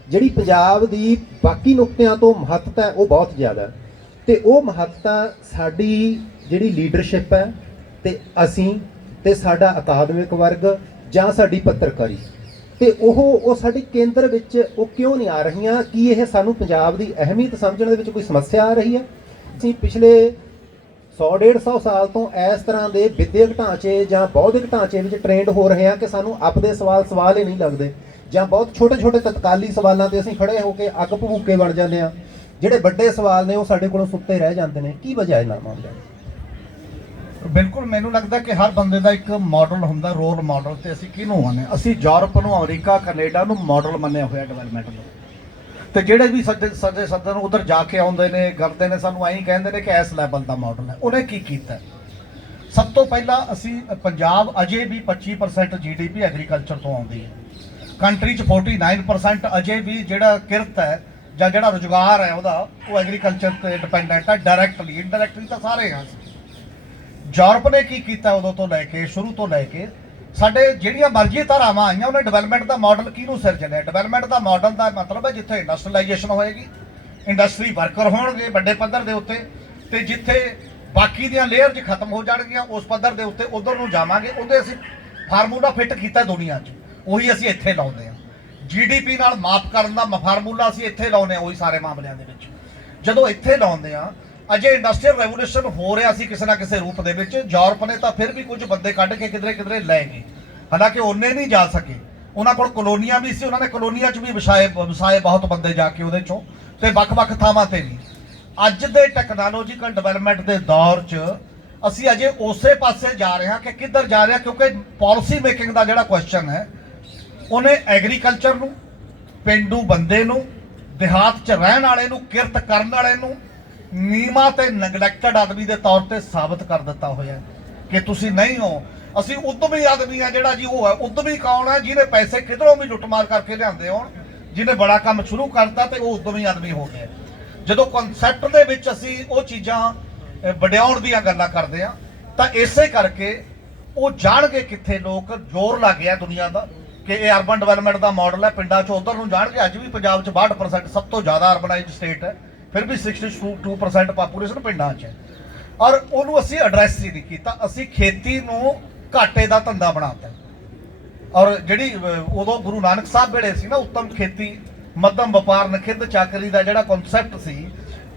ਜਿਹੜੀ ਪੰਜਾਬ ਦੀ ਬਾਕੀ ਨੁਕਤਿਆਂ ਤੋਂ ਮਹੱਤਤਾ ਉਹ ਬਹੁਤ ਜ਼ਿਆਦਾ ਹੈ। ਤੇ ਉਹ ਮਹੱਤਤਾ ਸਾਡੀ ਜਿਹੜੀ ਲੀਡਰਸ਼ਿਪ ਹੈ, ਤੇ ਅਸੀਂ ਤੇ ਸਾਡਾ ਅਕਾਦਮਿਕ ਵਰਗ ਜਾਂ ਸਾਡੀ ਪੱਤਰਕਾਰੀ। ਤੇ ਉਹ ਉਹ ਸਾਡੀ ਕੇਂਦਰ ਵਿੱਚ ਉਹ ਕਿਉਂ ਨਹੀਂ ਆ ਰਹੀਆਂ? ਕੀ ਇਹ ਸਾਨੂੰ ਪੰਜਾਬ ਦੀ ਅਹਿਮੀਅਤ ਸਮਝਣ ਦੇ ਵਿੱਚ ਕੋਈ ਸਮੱਸਿਆ ਆ ਰਹੀ ਹੈ? ਅਸੀਂ ਪਿਛਲੇ 100 150 ਸਾਲ ਤੋਂ ਇਸ ਤਰ੍ਹਾਂ ਦੇ ਵਿਦਿਅਕ ਢਾਂਚੇ ਜਾਂ ਬੌਧਿਕ ਢਾਂਚੇ ਵਿੱਚ ਟ੍ਰੇਨਡ ਹੋ ਰਹੇ ਹਾਂ ਕਿ ਸਾਨੂੰ ਆਪਦੇ ਸਵਾਲ ਸਵਾਲ ਹੀ ਨਹੀਂ ਲੱਗਦੇ। ਜਾਂ ਬਹੁਤ ਛੋਟੇ ਛੋਟੇ ਤਤਕਾਲੀ ਸਵਾਲਾਂ ਤੇ ਅਸੀਂ ਖੜੇ ਹੋ ਕੇ ਅੱਗ ਭੂਕੇ ਬਣ ਜਾਂਦੇ ਆ ਜਿਹੜੇ ਵੱਡੇ ਸਵਾਲ ਨੇ ਉਹ ਸਾਡੇ ਕੋਲੋਂ ਸੁੱਤੇ ਰਹਿ ਜਾਂਦੇ ਨੇ। ਕੀ ਵਜ੍ਹਾ ਇਹਨਾਂ ਮਾਮਲਿਆਂ ਦੀ? ਬਿਲਕੁਲ, ਮੈਨੂੰ ਲੱਗਦਾ ਕਿ ਹਰ ਬੰਦੇ ਦਾ ਇੱਕ ਮਾਡਲ ਹੁੰਦਾ ਰੋਲ ਮਾਡਲ ਤੇ ਅਸੀਂ ਕਿਹਨੂੰ ਮੰਨਦੇ ਹਾਂ? ਅਸੀਂ ਯੂਰਪ ਨੂੰ, ਅਮਰੀਕਾ, ਕੈਨੇਡਾ ਨੂੰ ਮਾਡਲ ਮੰਨਿਆ ਹੋਇਆ ਡਿਵੈਲਪਮੈਂਟ ਨੂੰ। ਤੇ ਜਿਹੜੇ ਵੀ ਸਾਡੇ ਸਾਡੇ ਸੱਦਨ ਉਧਰ ਜਾ ਕੇ ਆਉਂਦੇ ਨੇ, ਕਰਦੇ ਨੇ, ਸਾਨੂੰ ਐਂ ਕਹਿੰਦੇ ਨੇ ਕਿ ਇਸ ਲੈਵਲ ਦਾ ਮਾਡਲ ਹੈ। ਉਹਨੇ ਕੀ ਕੀਤਾ? ਸਭ ਤੋਂ ਪਹਿਲਾਂ ਅਸੀਂ ਪੰਜਾਬ ਅਜੇ ਵੀ 25% ਜੀਡੀਪੀ ਐਗਰੀਕਲਚਰ ਤੋਂ ਆਉਂਦੀ ਹੈ। ਕੰਟਰੀ 'ਚ 49% ਅਜੇ ਵੀ ਜਿਹੜਾ ਕਿਰਤ ਹੈ, ਜਾਂ ਜਿਹੜਾ ਰੁਜ਼ਗਾਰ ਹੈ ਉਹਦਾ, ਉਹ ਐਗਰੀਕਲਚਰ ਤੇ ਡਿਪੈਂਡੈਂਟ ਹੈ ਡਾਇਰੈਕਟਲੀ ਇਨਡਾਇਰੈਕਟਲੀ ਤਾਂ ਸਾਰੇ ਹਾਂ ਅਸੀਂ ਯੂਰਪ ਨੇ ਕੀ ਕੀਤਾ ਉਦੋਂ ਤੋਂ ਲੈ ਕੇ, ਸ਼ੁਰੂ ਤੋਂ ਲੈ ਕੇ, ਸਾਡੇ ਜਿਹੜੀਆਂ ਮਰਜ਼ੀ ਧਾਰਾਵਾਂ ਆਈਆਂ, ਉਹਨੇ ਡਿਵੈਲਪਮੈਂਟ ਦਾ ਮਾਡਲ ਕਿਹਨੂੰ ਸਿਰਜਣਿਆ ਡਿਵੈਲਪਮੈਂਟ ਦਾ ਮਾਡਲ ਦਾ ਮਤਲਬ ਹੈ ਜਿੱਥੇ ਇੰਡਸਟਰੀਲਾਈਜੇਸ਼ਨ ਹੋਏਗੀ ਇੰਡਸਟਰੀ ਵਰਕਰ ਹੋਣਗੇ ਵੱਡੇ ਪੱਧਰ ਦੇ ਉੱਤੇ, ਤੇ ਜਿੱਥੇ ਬਾਕੀ ਦੀਆਂ ਲੇਅਰ 'ਚ ਖਤਮ ਹੋ ਜਾਣਗੀਆਂ, ਉਸ ਪੱਧਰ ਦੇ ਉੱਤੇ ਉਧਰ ਨੂੰ ਜਾਵਾਂਗੇ, ਉਹਦੇ ਅਸੀਂ ਫਾਰਮੂਲਾ ਫਿੱਟ ਕੀਤਾ ਦੁਨੀਆ 'ਚ। ਉਹੀ ਅਸੀਂ ਇੱਥੇ ਲਾਉਂਦੇ ਹਾਂ। ਜੀਡੀਪੀ ਨਾਲ ਮਾਪ ਕਰਨ ਦਾ ਫਾਰਮੂਲਾ ਅਸੀਂ ਇੱਥੇ ਲਾਉਂਦੇ ਹਾਂ, ਉਹੀ ਸਾਰੇ ਮਾਮਲਿਆਂ ਦੇ ਵਿੱਚ। ਜਦੋਂ ਇੱਥੇ ਲਾਉਂਦੇ ਆ ਅਜੇ ਇੰਡਸਟਰੀਅਲ ਰੈਵੋਲੂਸ਼ਨ ਹੋ ਰਿਹਾ ਸੀ ਕਿਸੇ ਨਾ ਕਿਸੇ ਰੂਪ ਦੇ ਵਿੱਚ। ਯੂਰਪ ਨੇ ਤਾਂ ਫਿਰ ਵੀ ਕੁਝ ਬੰਦੇ ਕੱਢ ਕੇ ਕਿਧਰੇ ਕਿਧਰੇ ਲੈ ਗਏ। ਹਾਲਾਂਕਿ ਉਹਨੇ ਨਹੀਂ ਜਾ ਸਕੇ। ਉਹਨਾਂ ਕੋਲ ਕਲੋਨੀਆਂ ਵੀ ਸੀ, ਉਹਨਾਂ ਨੇ ਕਲੋਨੀਆਂ 'ਚ ਵੀ ਵਸਾਏ ਵਸਾਏ ਬਹੁਤ ਬੰਦੇ ਜਾ ਕੇ ਉਹਦੇ 'ਚੋਂ ਤੇ ਵੱਖ-ਵੱਖ ਥਾਵਾਂ ਤੇ ਵੀ। ਅੱਜ ਦੇ ਟੈਕਨੋਲੋਜੀਕਲ ਡਿਵੈਲਪਮੈਂਟ ਦੇ ਦੌਰ 'ਚ ਅਸੀਂ ਅਜੇ ਉਸੇ ਪਾਸੇ ਜਾ ਰਹੇ ਹਾਂ ਕਿ ਕਿੱਧਰ ਜਾ ਰਿਹਾ ਕਿਉਂਕਿ ਪਾਲਿਸੀ ਮੇਕਿੰਗ ਦਾ ਜਿਹੜਾ ਕੁਐਸਚਨ ਹੈ, ਉਹਨੇ ਐਗਰੀਕਲਚਰ ਨੂੰ, ਪਿੰਡੂ ਬੰਦੇ ਨੂੰ, ਦਿਹਾਤ 'ਚ ਰਹਿਣ ਵਾਲੇ ਨੂੰ, ਕਿਰਤ ਕਰਨ ਵਾਲੇ ਨੂੰ ਨੀਮਾ ਤੇ ਨਗਲੈਕਟਡ ਆਦਮੀ ਦੇ ਤੌਰ ਤੇ ਸਾਬਤ ਕਰ ਦਿੱਤਾ ਹੋਇਆ ਕਿ ਤੁਸੀਂ ਨਹੀਂ ਹੋ। ਅਸੀਂ ਉਦਮੀ ਆਦਮੀ ਆ ਜਿਹੜਾ ਜੀ ਉਹ ਹੈ। ਉਦਮੀ ਕੌਣ ਹੈ? ਜਿਹਨੇ ਪੈਸੇ ਕਿਧਰੋਂ ਵੀ ਲੁੱਟਮਾਰ ਕਰਕੇ ਲਿਆਂਦੇ ਹੋਣ, ਜਿਹਨੇ ਬੜਾ ਕੰਮ ਸ਼ੁਰੂ ਕਰਤਾ ਤੇ ਉਹ ਉਦਮੀ ਆਦਮੀ ਹੋ ਗਿਆ ਜਦੋਂ ਕਨਸੈਪਟ ਦੇ ਵਿੱਚ ਅਸੀਂ ਉਹ ਚੀਜ਼ਾਂ ਵਡਿਆਉਣ ਦੀਆਂ ਗੱਲਾਂ ਕਰਦੇ ਆ ਤਾਂ ਇਸੇ ਕਰਕੇ ਉਹ ਜਾਣਗੇ ਕਿੱਥੇ ਲੋਕ ਜ਼ੋਰ ਲੱਗ ਗਿਆ ਦੁਨੀਆ ਦਾ ਕਿ ਇਹ ਅਰਬਨ ਡਿਵੈਲਪਮੈਂਟ ਦਾ ਮਾਡਲ ਹੈ। ਪਿੰਡਾਂ 'ਚ ਉਧਰ ਨੂੰ ਜਾਣਗੇ। ਅੱਜ ਵੀ ਪੰਜਾਬ 'ਚ 62% ਸਭ ਤੋਂ ਜ਼ਿਆਦਾ ਅਰਬਨਾਈਜ਼ਡ ਸਟੇਟ ਹੈ। ਫਿਰ ਵੀ 62% ਪਾਪੂਲੇਸ਼ਨ ਪਿੰਡਾਂ 'ਚ ਹੈ। ਔਰ ਉਹਨੂੰ ਅਸੀਂ ਐਡਰੈਸ ਹੀ ਨਹੀਂ ਕੀਤਾ। ਅਸੀਂ ਖੇਤੀ ਨੂੰ ਘਾਟੇ ਦਾ ਧੰਦਾ ਬਣਾਤਾ ਔਰ ਜਿਹੜੀ ਉਦੋਂ ਗੁਰੂ ਨਾਨਕ ਸਾਹਿਬ ਵੇਲੇ ਸੀ ਨਾ, ਉੱਤਮ ਖੇਤੀ, ਮੱਧਮ ਵਪਾਰ ਨਖਿੰਦ ਚਾਕਰੀ ਦਾ ਜਿਹੜਾ ਕਨਸੈਪਟ ਸੀ,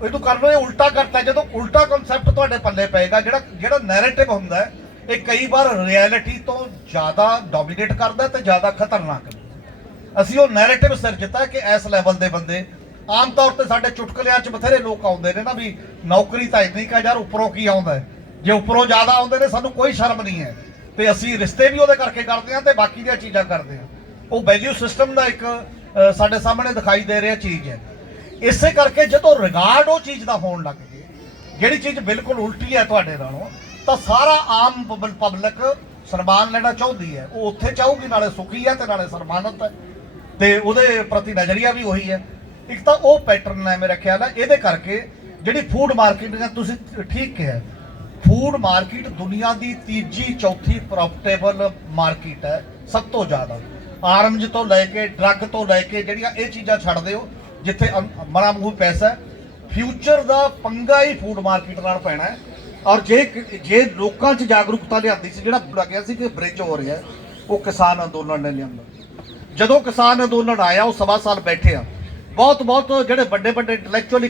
ਇਹਨੂੰ ਕਰਨ ਇਹ ਉਲਟਾ ਕਰਤਾ। ਜਦੋਂ ਉਲਟਾ ਕਨਸੈਪਟ ਤੁਹਾਡੇ ਪੱਲੇ ਪਏਗਾ, ਜਿਹੜਾ ਜਿਹੜਾ ਨੈਰੇਟਿਵ ਹੁੰਦਾ ਇਹ ਕਈ ਵਾਰ ਰਿਐਲਿਟੀ ਤੋਂ ਜ਼ਿਆਦਾ ਡੋਮੀਨੇਟ ਕਰਦਾ ਤੇ ਜ਼ਿਆਦਾ ਖਤਰਨਾਕ ਅਸੀਂ ਉਹ ਨੈਰੇਟਿਵ ਸਿਰਜਤਾ ਕਿ ਇਸ ਲੈਵਲ ਦੇ ਬੰਦੇ ਆਮ ਤੌਰ ਤੇ ਸਾਡੇ ਚੁਟਕਲਿਆਂ 'ਚ ਬਥੇਰੇ ਲੋਕ ਆਉਂਦੇ ਨੇ ਨਾ ਵੀ ਨੌਕਰੀ ਤਾਂ ਇੰਨੀ ਕਾ ਯਾਰ, ਉੱਪਰੋਂ ਕੀ ਆਉਂਦਾ ਜੇ ਉੱਪਰੋਂ ਜ਼ਿਆਦਾ ਆਉਂਦੇ ਨੇ, ਸਾਨੂੰ ਕੋਈ ਸ਼ਰਮ ਨਹੀਂ ਹੈ। ਤੇ ਅਸੀਂ ਰਿਸ਼ਤੇ ਵੀ ਉਹਦੇ ਕਰਕੇ ਕਰਦੇ ਹਾਂ ਤੇ ਬਾਕੀ ਦੀਆਂ ਚੀਜ਼ਾਂ ਕਰਦੇ ਹਾਂ। ਉਹ ਵੈਲਿਊ ਸਿਸਟਮ ਦਾ ਇੱਕ ਸਾਡੇ ਸਾਹਮਣੇ ਦਿਖਾਈ ਦੇ ਰਿਹਾ ਚੀਜ਼ ਹੈ। ਇਸੇ ਕਰਕੇ ਜਦੋਂ ਰਿਗਾਰਡ ਉਹ ਚੀਜ਼ ਦਾ ਹੋਣ ਲੱਗ ਜੇ ਜਿਹੜੀ ਚੀਜ਼ ਬਿਲਕੁਲ ਉਲਟੀ ਹੈ ਤੁਹਾਡੇ ਨਾਲੋਂ, ਤਾਂ ਸਾਰਾ ਆਮ ਪਬਲਿਕ ਸਨਮਾਨ ਲੈਣਾ ਚਾਹੁੰਦੀ ਹੈ। ਉਹ ਉੱਥੇ ਚਾਹੂਗੀ, ਨਾਲੇ ਸੁਖੀ ਹੈ ਤੇ ਨਾਲੇ ਸਨਮਾਨਿਤ ਹੈ। ਤੇ ਉਹਦੇ ਪ੍ਰਤੀ ਨਜ਼ਰੀਆ ਵੀ ਉਹੀ ਹੈ। ਇੱਕ ਤਾਂ ਉਹ ਪੈਟਰਨ ਹੈ ਮੇਰੇ ਖਿਆਲ ਹੈ ਇਹਦੇ ਕਰਕੇ ਜਿਹੜੀ ਫੂਡ ਮਾਰਕੀਟ ਹੈ ਤੁਸੀਂ ਠੀਕ ਕਿਹਾ ਫੂਡ ਮਾਰਕੀਟ ਦੁਨੀਆ ਦੀ ਤੀਜੀ ਚੌਥੀ ਪ੍ਰੋਫਿਟੇਬਲ ਮਾਰਕੀਟ ਹੈ, ਸਭ ਤੋਂ ਜ਼ਿਆਦਾ। ਆਰਮਜ ਤੋਂ ਲੈ ਕੇ ਡਰੱਗ ਤੋਂ ਲੈ ਕੇ ਜਿਹੜੀਆਂ ਇਹ ਚੀਜ਼ਾਂ ਛੱਡ ਦਿਓ ਜਿੱਥੇ ਅਮ- ਮਰਾ ਮੂੰਹ ਪੈਸਾ ਫਿਊਚਰ ਦਾ ਪੰਗਾ ਹੀ ਫੂਡ ਮਾਰਕੀਟ ਨਾਲ ਪੈਣਾ ਹੈ। ਔਰ ਜੇ ਜੇ ਲੋਕਾਂ 'ਚ ਜਾਗਰੂਕਤਾ ਲਿਆਂਦੀ ਸੀ, ਜਿਹੜਾ ਲੱਗਿਆ ਸੀ ਕਿ ਬ੍ਰਿਜ ਹੋ ਰਿਹਾ ਉਹ ਕਿਸਾਨ ਅੰਦੋਲਨ ਨੇ ਲਿਆਂਦਾ। ਜਦੋਂ ਕਿਸਾਨ ਅੰਦੋਲਨ ਆਇਆ, ਉਹ ਸਵਾ ਸਾਲ ਬੈਠੇ ਆ ਬਹੁਤ ਬਹੁਤ ਜਿਹੜੇ ਵੱਡੇ ਵੱਡੇ ਇੰਟੈਲੈਕਚੁਅਲ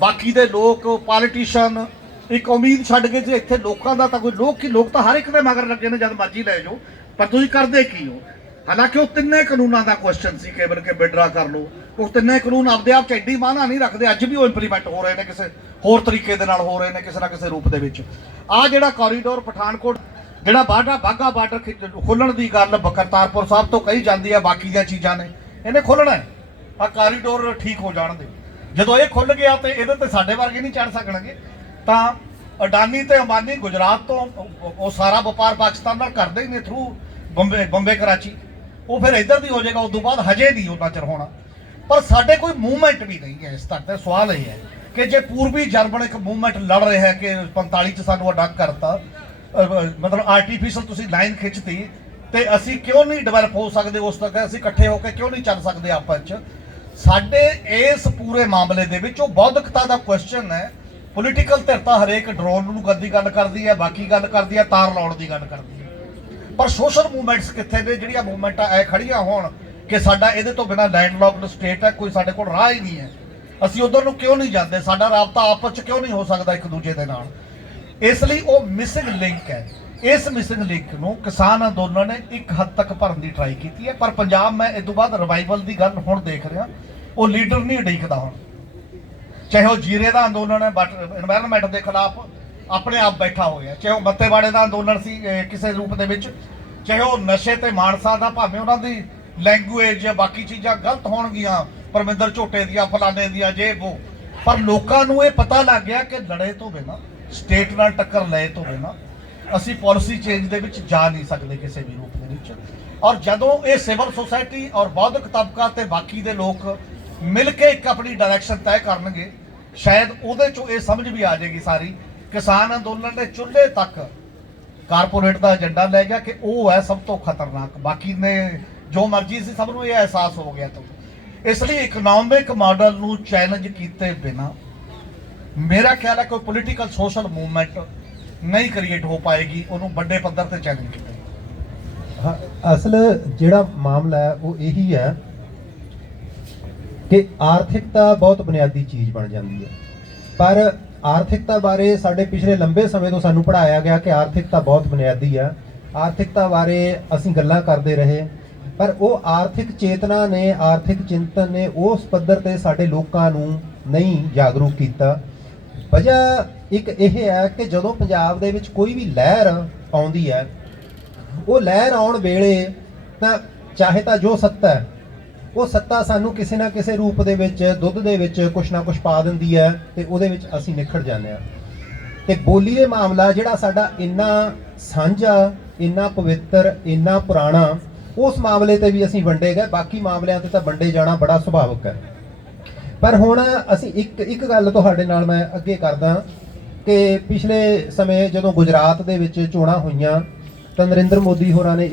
ਬਾਕੀ ਦੇ ਲੋਕ ਪੋਲੀਟੀਸ਼ੀਅਨ ਇੱਕ ਉਮੀਦ ਛੱਡ ਕੇ ਜੇ ਇੱਥੇ ਲੋਕਾਂ ਦਾ ਤਾਂ ਕੋਈ ਲੋਕ ਕੀ ਲੋਕ ਤਾਂ ਹਰ ਇੱਕ ਦੇ ਮਗਰ ਲੱਗੇ ਨੇ ਜਦ ਮਰਜ਼ੀ ਲੈ ਜਾਓ, ਪਰ ਤੁਸੀਂ ਕਰਦੇ ਕੀ ਹੋ? ਹਾਲਾਂਕਿ ਉਹ ਤਿੰਨੇ ਕਾਨੂੰਨਾਂ ਦਾ ਕੁਐਸਚਨ ਸੀ, ਕੇਵਲ ਕਿ ਬਿਡਰਾ ਕਰ ਲਓ। ਉਹ ਤਿੰਨੇ ਕਾਨੂੰਨ ਆਪਦੇ ਆਪ ਚ ਐਡੀ ਮਾਨਾ ਨਹੀਂ ਰੱਖਦੇ, ਅੱਜ ਵੀ ਉਹ ਇੰਪਲੀਮੈਂਟ ਹੋ ਰਹੇ ਨੇ ਕਿਸੇ ਹੋਰ ਤਰੀਕੇ ਦੇ ਨਾਲ ਹੋ ਰਹੇ ਨੇ, ਕਿਸੇ ਨਾ ਕਿਸੇ ਰੂਪ ਦੇ ਵਿੱਚ। ਆ ਜਿਹੜਾ ਕੋਰੀਡੋਰ ਪਠਾਨਕੋਟ, ਜਿਹੜਾ ਬਾਰਡਰ ਬਾਗਾ ਬਾਰਡਰ ਖੋਲਣ ਦੀ ਗੱਲ ਬ- ਕਰਤਾਰਪੁਰ ਸਾਹਿਬ ਤੋਂ ਕਹੀ ਜਾਂਦੀ ਹੈ ਬਾਕੀ ਦੀਆਂ ਚੀਜ਼ਾਂ ਨੇ, ਇਹਨੇ ਖੋਲਣਾ ਹੈ। ਆ ਕੋਰੀਡੋਰ ਠੀਕ ਹੋ ਜਾਣ ਦੇ। ਜਦੋਂ ਇਹ ਖੁੱਲ ਗਿਆ ਤੇ ਇਹਦੇ ਤੇ ਸਾਡੇ ਵਰਗੇ ਨਹੀਂ ਚੜ ਸਕਣਗੇ। ਤਾਂ ਅਡਾਨੀ ਤੇ ਅੰਬਾਨੀ ਗੁਜਰਾਤ ਤੋਂ ਉਹ- ਸਾਰਾ ਵਪਾਰ ਪਾਕਿਸਤਾਨ ਨਾਲ ਕਰਦੇ ਹੀ ਨੇ ਥਰੂ ਬੰਬੇ ਬੰਬੇ, ਕਰਾਚੀ। ਉਹ ਫਿਰ ਇੱਧਰ ਦੀ ਹੋ ਜਾਏਗਾ, ਉਸ ਤੋਂ ਬਾਅਦ ਹਜੇ ਨਹੀਂ ਉਹਨਾਂ ਚਿਰ ਹੋਣਾ। ਪਰ ਸਾਡੇ ਕੋਈ ਮੂਵਮੈਂਟ ਵੀ ਨਹੀਂ ਹੈ ਇਸ ਤੱਕ ਤੇ। ਸਵਾਲ ਇਹ ਹੈ ਕਿ ਜੇ ਪੂਰਬੀ ਜਰਮਨ ਇੱਕ ਮੂਵਮੈਂਟ ਲੜ ਰਿਹਾ ਹੈ ਕਿ 45 ਚ ਸਾਨੂੰ ਅਡਾਕ ਕਰਤਾ ਮਤਲਬ ਆਰਟੀਫੀਸ਼ੀਅਲ ਤੁਸੀਂ ਲਾਈਨ ਖਿੱਚਤੀ ਤੇ ਅਸੀਂ ਕਿਉਂ ਨਹੀਂ ਡਿਵੈਲਪ ਹੋ ਸਕਦੇ ਉਸ ਤੱਕ? ਅਸੀਂ ਇਕੱਠੇ ਹੋ ਕੇ ਕਿਉਂ ਨਹੀਂ ਚੱਲ ਸਕਦੇ ਆਪਸ ਚ? ਸਾਡੇ ਇਸ ਪੂਰੇ ਮਾਮਲੇ ਦੇ ਵਿੱਚ ਉਹ ਬੌਧਿਕਤਾ ਦਾ ਕੁਐਸਚਨ ਹੈ। ਪੋਲੀਟੀਕਲ ਧਿਰ ਤਾਂ ਹਰੇਕ ਡਰੋਨ ਨੂੰ ਗੰਦੀ ਗੱਲ ਕਰਦੀ ਹੈ, ਬਾਕੀ ਗੱਲ ਕਰਦੀ ਹੈ, ਤਾਰ ਲਾਉਣ ਦੀ ਗੱਲ ਕਰਦੀ ਹੈ। ਪਰ ਸੋਸ਼ਲ ਮੂਵਮੈਂਟਸ ਕਿੱਥੇ ਨੇ? ਜਿਹੜੀਆਂ ਮੂਵਮੈਂਟਾਂ ਐ ਖੜੀਆਂ ਹੋਣ ਕਿ ਸਾਡਾ ਇਹਦੇ ਤੋਂ ਬਿਨਾ ਲੈਂਡਲੌਕਡ ਸਟੇਟ ਹੈ, ਕੋਈ ਸਾਡੇ ਕੋਲ ਰਾਹ ਹੀ ਨਹੀਂ ਹੈ। ਅਸੀਂ ਉਧਰ ਨੂੰ ਕਿਉਂ ਨਹੀਂ ਜਾਂਦੇ? ਸਾਡਾ ਰਾਬਤਾ ਆਪਸ ਚ ਕਿਉਂ ਨਹੀਂ ਹੋ ਸਕਦਾ ਇੱਕ ਦੂਜੇ ਦੇ ਨਾਲ? ਇਸ ਲਈ ਉਹ ਮਿਸਿੰਗ ਲਿੰਕ ਹੈ। ਇਸ ਮਿਸਿੰਗ ਲਿੰਕ ਨੂੰ ਕਿਸਾਨ ਅੰਦੋਲਨ ਨੇ ਇੱਕ ਹੱਦ ਤੱਕ ਭਰਨ ਦੀ ਟਰਾਈ ਕੀਤੀ ਹੈ, ਪਰ ਪੰਜਾਬ ਮੈਂ ਇਸ ਤੋਂ ਬਾਅਦ ਰਿਵਾਈਵਲ ਦੀ ਗੱਲ ਹੁਣ ਦੇਖ ਰਿਹਾ, ਉਹ ਲੀਡਰ ਨਹੀਂ ਉਡੀਕਦਾ ਹੁਣ। ਚਾਹੇ ਉਹ ਜੀਰੇ ਦਾ ਅੰਦੋਲਨ ਹੈ ਬਟ এনवायरमेंट ਦੇ ਖਿਲਾਫ ਆਪਣੇ ਆਪ ਬੈਠਾ ਹੋਇਆ ਚਾਹੇ ਉਹ ਮੱਤੇਵਾੜੇ ਦਾ ਅੰਦੋਲਨ ਸੀ ਕਿਸੇ ਰੂਪ ਦੇ ਵਿੱਚ, ਚਾਹੇ ਉਹ ਨਸ਼ੇ ਤੇ ਮਾਨਸਾ ਦਾ, ਭਾਵੇਂ ਉਹਨਾਂ ਦੀ ਲੈਂਗੁਏਜ ਜਾਂ ਬਾਕੀ ਚੀਜ਼ਾਂ ਗਲਤ ਹੋਣਗੀਆਂ, ਪਰਮਿੰਦਰ ਝੋਟੇ ਦੀਆਂ, ਫਲਾਣੇ ਦੀਆਂ, ਜੇ ਉਹ ਪਰ ਲੋਕਾਂ ਨੂੰ ਇਹ ਪਤਾ ਲੱਗ ਗਿਆ ਕਿ ਲੜੇ ਤੋਂ ਬਿਨਾ ਸਟੇਟ ਨਾਲ ਟੱਕਰ ਲਏ ਤੋਂ ਬਿਨਾ ਅਸੀਂ ਪਾਲਿਸੀ ਚੇਂਜ ਦੇ ਵਿੱਚ ਜਾ ਨਹੀਂ ਸਕਦੇ ਕਿਸੇ ਵੀ ਰੂਪ ਦੇ ਵਿੱਚ। ਔਰ ਜਦੋਂ ਇਹ ਸਿਵਲ ਸੁਸਾਇਟੀ ਔਰ ਬੌਧਿਕ ਤਬਕਾ ਤੇ ਬਾਕੀ ਦੇ ਲੋਕ ਮਿਲ ਕੇ ਇੱਕ ਆਪਣੀ ਡਾਇਰੈਕਸ਼ਨ ਤੈਅ ਕਰਨਗੇ, ਸ਼ਾਇਦ ਉਹਦੇ ਚੋਂ ਇਹ ਸਮਝ ਵੀ ਆ ਜਾਏਗੀ ਸਾਰੀ, ਕਿਸਾਨ ਅੰਦੋਲਨ ਦੇ ਚੁੱਲ੍ਹੇ ਤੱਕ ਕਾਰਪੋਰੇਟ ਦਾ ਏਜੰਡਾ ਲੈ ਗਿਆ ਕਿ ਉਹ ਹੈ ਸਭ ਤੋਂ ਖਤਰਨਾਕ। ਬਾਕੀ ਨੇ ਜੋ ਮਰਜ਼ੀ ਸੀ, ਸਭ ਨੂੰ ਇਹ ਅਹਿਸਾਸ ਹੋ ਗਿਆ ਤੋਂ। ਇਸ ਲਈ ਇਕਨੋਮਿਕ ਮਾਡਲ ਨੂੰ ਚੈਲੰਜ ਕੀਤੇ ਬਿਨਾ ਮੇਰਾ ਖਿਆਲ ਹੈ ਕੋਈ ਪੋਲੀਟੀਕਲ ਸੋਸ਼ਲ ਮੂਵਮੈਂਟ ਨਹੀਂ ਕ੍ਰੀਏਟ ਹੋ ਪਾਏਗੀ ਉਹਨੂੰ ਵੱਡੇ ਪੱਧਰ ਤੇ ਚੈਲੰਜ ਕੀਤਾ ਹਾਂ, ਅਸਲ ਜਿਹੜਾ ਮਾਮਲਾ ਹੈ ਉਹ ਇਹੀ ਹੈ ਕਿ ਆਰਥਿਕਤਾ ਬਹੁਤ ਬੁਨਿਆਦੀ ਚੀਜ਼ ਬਣ ਜਾਂਦੀ ਹੈ। ਪਰ ਆਰਥਿਕਤਾ ਬਾਰੇ ਸਾਡੇ ਪਿਛਲੇ ਲੰਬੇ ਸਮੇਂ ਤੋਂ ਸਾਨੂੰ ਪੜਾਇਆ ਗਿਆ ਕਿ ਆਰਥਿਕਤਾ ਬਹੁਤ ਬੁਨਿਆਦੀ ਹੈ। ਆਰਥਿਕਤਾ ਬਾਰੇ ਅਸੀਂ ਗੱਲਾਂ ਕਰਦੇ ਰਹੇ ਪਰ ਉਹ ਆਰਥਿਕ ਚੇਤਨਾ ਨੇ ਆਰਥਿਕ ਚਿੰਤਨ ਨੇ ਉਸ ਪੱਧਰ ਤੇ ਸਾਡੇ ਲੋਕਾਂ ਨੂੰ ਨਹੀਂ ਜਾਗਰੂਕ ਕੀਤਾ। ਵਜ੍ਹਾ ਇੱਕ ਇਹ ਹੈ ਕਿ ਜਦੋਂ ਪੰਜਾਬ ਦੇ ਵਿੱਚ ਕੋਈ ਵੀ ਲਹਿਰ ਆਉਂਦੀ ਹੈ, ਉਹ ਲਹਿਰ ਆਉਣ ਵੇਲੇ ਤਾਂ ਚਾਹੇ ਤਾਂ ਜੋ ਸੱਤਾ ਹੈ, ਉਹ ਸੱਤਾ ਸਾਨੂੰ ਕਿਸੇ ਨਾ ਕਿਸੇ ਰੂਪ ਦੇ ਵਿੱਚ, ਦੁੱਧ ਦੇ ਵਿੱਚ ਕੁਛ ਨਾ ਕੁਛ ਪਾ ਦਿੰਦੀ ਹੈ ਤੇ ਉਹਦੇ ਵਿੱਚ ਅਸੀਂ ਨਿਖੜ ਜਾਂਦੇ ਆ ਤੇ ਬੋਲੀ ਦੇ ਮਾਮਲਾ ਜਿਹੜਾ ਸਾਡਾ ਇੰਨਾ ਸਾਂਝਾ, ਇੰਨਾ ਪਵਿੱਤਰ, ਇੰਨਾ ਪੁਰਾਣਾ, ਉਸ ਮਾਮਲੇ ਤੇ ਵੀ ਅਸੀਂ ਵੰਡੇ ਗਏ, ਬਾਕੀ ਮਾਮਲਿਆਂ ਤੇ ਤਾਂ ਵੰਡੇ ਜਾਣਾ ਬੜਾ ਸੁਭਾਵਿਕ ਹੈ। ਪਰ ਹੁਣ ਅਸੀਂ ਇੱਕ ਇੱਕ ਗੱਲ ਤੁਹਾਡੇ ਨਾਲ ਮੈਂ ਅੱਗੇ ਕਰਦਾ ਕਿ ਪਿਛਲੇ ਸਮੇਂ ਜਦੋਂ ਗੁਜਰਾਤ ਦੇ ਵਿੱਚ ਚੋਣਾਂ ਹੋਈਆਂ ਤਾਂ ਨਰਿੰਦਰ ਮੋਦੀ ਹੋਰਾਂ ਨੇ